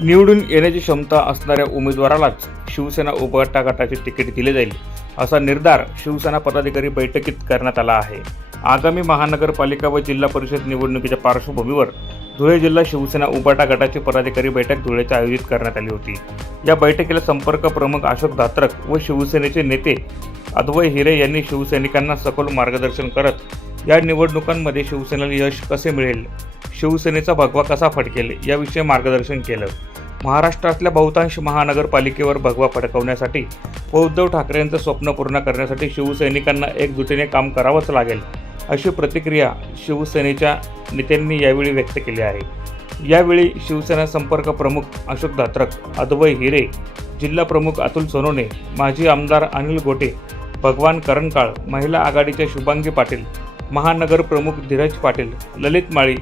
निवडून येण्याची क्षमता असणाऱ्या उमेदवारालाच शिवसेना उभाटा गटाचे तिकीट दिले जाईल असा निर्धार शिवसेना पदाधिकारी बैठकीत करण्यात आला आहे. आगामी महानगरपालिका व जिल्हा परिषद निवडणुकीच्या पार्श्वभूमीवर धुळे जिल्हा शिवसेना उभाटा गटाची पदाधिकारी बैठक धुळेच्या आयोजित करण्यात आली होती. या बैठकीला संपर्क प्रमुख अशोक धात्रक व शिवसेनेचे नेते अद्वय हिरे यांनी शिवसैनिकांना सखोल मार्गदर्शन करत या निवडणुकांमध्ये शिवसेनेला यश कसे मिळेल शिवसेनेचा भगवा कसा फडकेल याविषयी मार्गदर्शन केलं. महाराष्ट्रातल्या बहुतांश महानगरपालिकेवर भगवा फडकवण्यासाठी व उद्धव ठाकरेंचं स्वप्न पूर्ण करण्यासाठी शिवसैनिकांना एकजुटीने काम करावंच लागेल अशी प्रतिक्रिया शिवसेनेच्या नेत्यांनी यावेळी व्यक्त केली आहे. यावेळी शिवसेना संपर्क प्रमुख अशोक धात्रक अद्वय हिरे जिल्हा प्रमुख अतुल सोनोने माजी आमदार अनिल गोटे भगवान करणकाळ महिला आघाडीच्या शुभांगी पाटील महानगर प्रमुख धीरज पाटील ललित माळी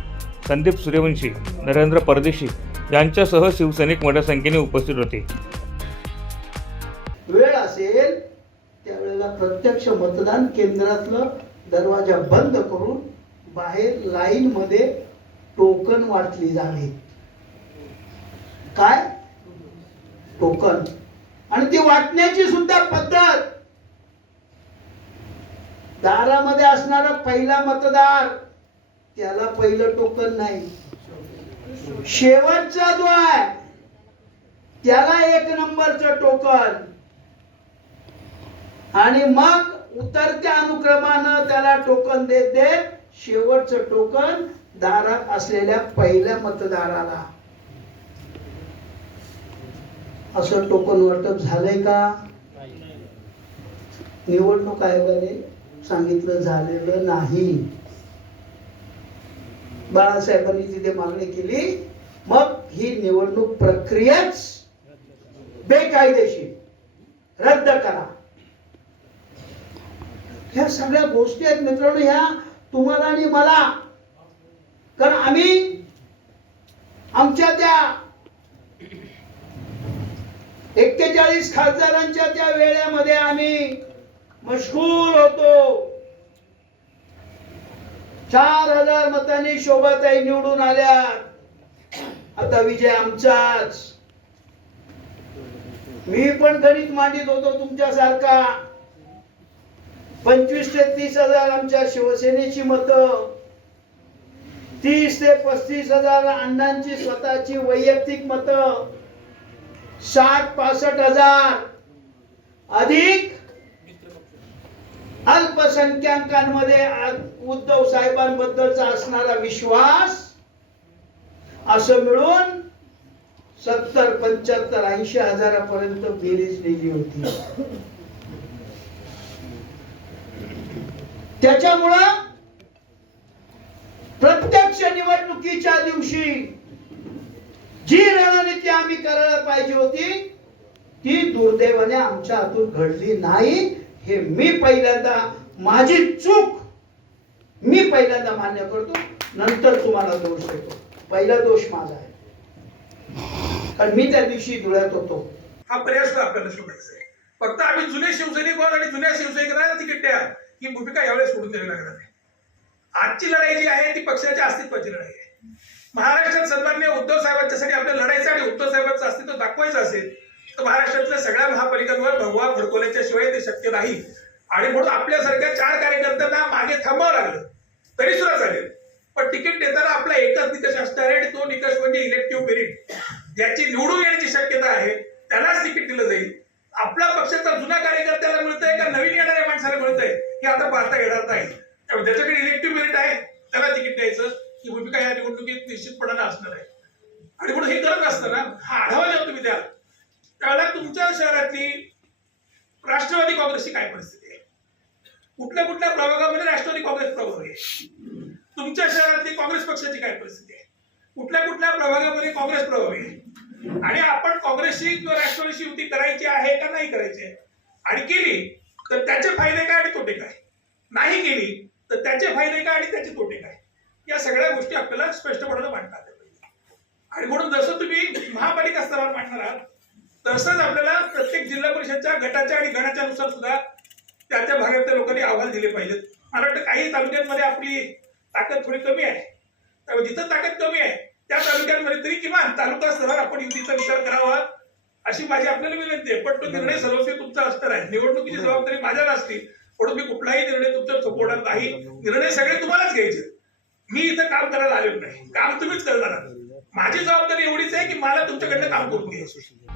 संदीप सूर्यवंशी नरेंद्र परदेशी यांच्यासह शिवसैनिक मोठ्या संख्येने उपस्थित होते. वेळ असेल त्यावेळेला प्रत्यक्ष मतदान केंद्रातलं दरवाजा बंद करून बाहेर लाईन मध्ये टोकन वाटली जावी. काय? टोकन. आणि ती वाटण्याची सुद्धा पद्धत. दारामध्ये असणारा पहिला मतदार त्याला पहिलं टोकन नाही. शेवटचा जो आहे त्याला एक नंबरचं टोकन. आणि मग उतरत्या अनुक्रमानं त्याला टोकन देत देत शेवटचं टोकन दारात असलेल्या पहिल्या मतदाराला. असं टोकन वाटप झालंय का? निवडणूक आयोगाने सांगितलं झालेलं नाही. बाळासाहेबांनी तिथे मागणी केली. मग ही निवडणूक प्रक्रियाच बेकायदेशीर. रद्द करा. ह्या सगळ्या गोष्टी आहेत मित्रांनो ह्या तुम्हाला आणि मला. कारण आम्ही आमच्या त्या एक्केचाळीस खासदारांच्या त्या वेळेमध्ये आम्ही मशगूल होतो. चार हजार मतांनी शोभाताई निवडून आल्या. आता विजय आमचाच. मी पण गणित मांडित होतो तुमच्यासारखा. पंचवीस ते तीस हजार आमच्या शिवसेनेची मत. तीस ते पस्तीस हजार अण्णांची स्वतःची वैयक्तिक मत. साठ पासष्ट हजार. अधिक अल्पसंख्याकांमध्ये उद्धव साहेबांबद्दलचा असणारा विश्वास असं मिळून सत्तर पंच्याहत्तर ऐंशी हजारापर्यंत बेरीज नेली होती. त्याच्यामुळं प्रत्यक्ष निवडणुकीच्या दिवशी जी रणनीती आम्ही करायला पाहिजे होती ती दुर्दैवाने आमच्या हातून घडली नाही. हे मी पहिल्यांदा माझी चूक मी पहिल्यांदा मान्य करतो नंतर तुम्हाला दोष देतो. पहिला दोष माझा आहे. कारण मी त्या दिवशी धुळ्यात होतो. हा प्रयास आपल्याला शोधायचा आहे. फक्त आम्ही जुने शिवसैनिक आहोत आणि जुन्या शिवसैनिकांना तिकीट द्या ही भूमिका यावेळेस सोडून द्यावी लागणार आहे. आजची लढाई जी आहे ती पक्षाच्या अस्तित्वाची लढाई आहे. महाराष्ट्रात सन्मान्य उद्धव साहेबांच्यासाठी आपल्याला लढायचं आणि उद्धव साहेबांचं अस्तित्व दाखवायचं असेल तर महाराष्ट्रातल्या सगळ्या महापालिकांवर भगवा फडकवल्याच्या शिवाय ते शक्य नाही. आणि म्हणून आपल्यासारख्या चार कार्यकर्त्यांना मागे थांबावं लागलं. तरी सुद्धा चालेल. पण तिकीट देताना आपला एकच निकष असणार आहे आणि तो निकष म्हणजे इलेक्टिव्ह पिरियड ज्याची निवडून येण्याची शक्यता आहे त्यालाच तिकीट दिलं जाईल. आपला पक्षाचा जुना कार्यकर्त्याला मिळतंय का नवीन येणाऱ्या माणसाला मिळतंय हे आता पाहता येणार नाही. त्यामुळे ज्याच्याकडे इलेक्टिव्ह मेरिट आहे त्याला तिकीट द्यायचं. ही भूमिका या निवडणुकीत निश्चितपणाने असणार आहे. आणि म्हणून हे करत असताना हा आढावा जेव्हा तुम्ही तुमच्या शहरातली राष्ट्रवादी काँग्रेसची काय परिस्थिती आहे? कुठल्या कुठल्या प्रभागामध्ये राष्ट्रवादी काँग्रेस प्रभाग आहे? तुमच्या शहरातली काँग्रेस पक्षाची काय परिस्थिती आहे? कुठल्या कुठल्या प्रभागामध्ये काँग्रेस प्रभाव आहे? आणि आपण काँग्रेसशी किंवा राष्ट्रवादीशी युती करायची आहे का नाही करायची आहे? आणि केली तर त्याचे फायदे काय आणि तोटे काय? नाही केली तर त्याचे फायदे काय आणि त्याचे तोटे काय? या सगळ्या गोष्टी आपल्याला स्पष्टपणे मांडता आल्या पाहिजे. आणि म्हणून जसं तुम्ही महापालिका स्तरावर मांडणार आहात तसंच आपल्याला प्रत्येक जिल्हा परिषदच्या गटाच्या आणि गणाच्या नुसार सुद्धा त्या त्या भागातल्या लोकांनी अहवाल दिले पाहिजेत. मला वाटतं काही तालुक्यांमध्ये आपली ताकद थोडी कमी आहे. त्यामुळे जिथं ताकद कमी आहे त्या तालुक्यांमध्ये तरी किमान तालुका स्तरावर आपण युतीचा विचार करावा अशी माझी आपल्याला विनंती आहे. पण तो निर्णय सर्वस्वी तुमचा असणार आहे. निवडणुकीची जबाबदारी माझ्यावर असते म्हणून मी कुठलाही निर्णय तुमच्यावर थोपवणार नाही. निर्णय सगळे तुम्हालाच घ्यायचे. मी इथं काम करायला आलेलो नाही. काम तुम्हीच करणार माझी जबाबदारी एवढीच आहे की मला तुमच्याकडनं काम करून घ्यायचं